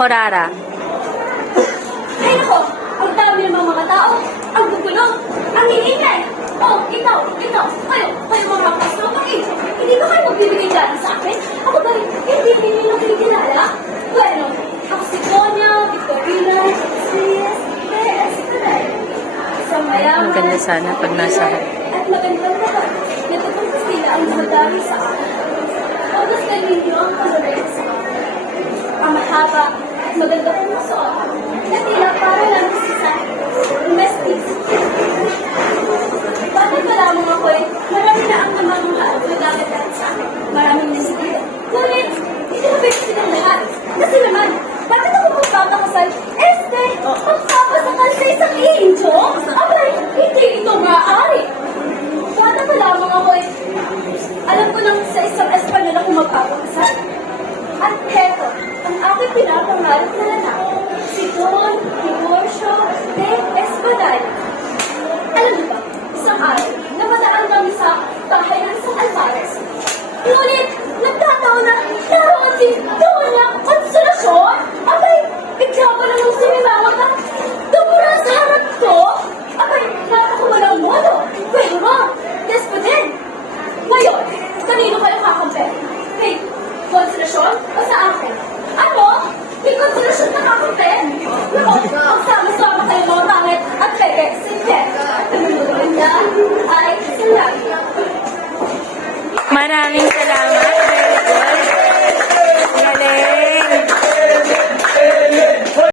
o Rara? Ay nako, ang dami ng mga tao, ang gugulo, ang iingay. Oh, ikaw, kayo mga customer, hindi ba kayo magbibigay dyan sa akin? Ako ba, hindi nyo kinikilala? Bueno, ako si Tonya, Victorina, Sis, Tess, Taray. Isang mayaman, Ang ganda sana pag nasa at magandang naman, natutungkos nila ang madami sa akin. O gusto ninyo ang colorets? Ang mahaba at maganda kong masuot, na tila para lang sa domestic. Bakit ba lamang ako'y marami na ang namamahal na gagagat sa akin? Maraming nasigil. Ngunit, hindi na pwede silang lahat. Kasi naman, bakit ako magpapakasal? Magpapasakal sa isang injo? Abay, hindi ito maaari. Wala pa lamang ako'y alam ko lang sa isang Espanyol ako magpapakasal. At heto, ang aking pinapangarap na anak, si Don Tiburcio de Espadal. Alam niyo ba, isang araw, namadaan kami sa bahay ng San Alvarez. Ngunit, nagtataon na naroon si Doña Consolacion. Abay, bigla pa namang sumimangot na tumura sa harap ko. Abay, nakakawalang modo. Pero ma, Despotin. Ngayon, kanino kayo kakampi? Kay Consolacion o sa akin? Ano? Kay Consolacion na kakampi? Naku, ang sama-sama kayo mga pangit at peke, sige. Tumulungan niya ay sila. Maraming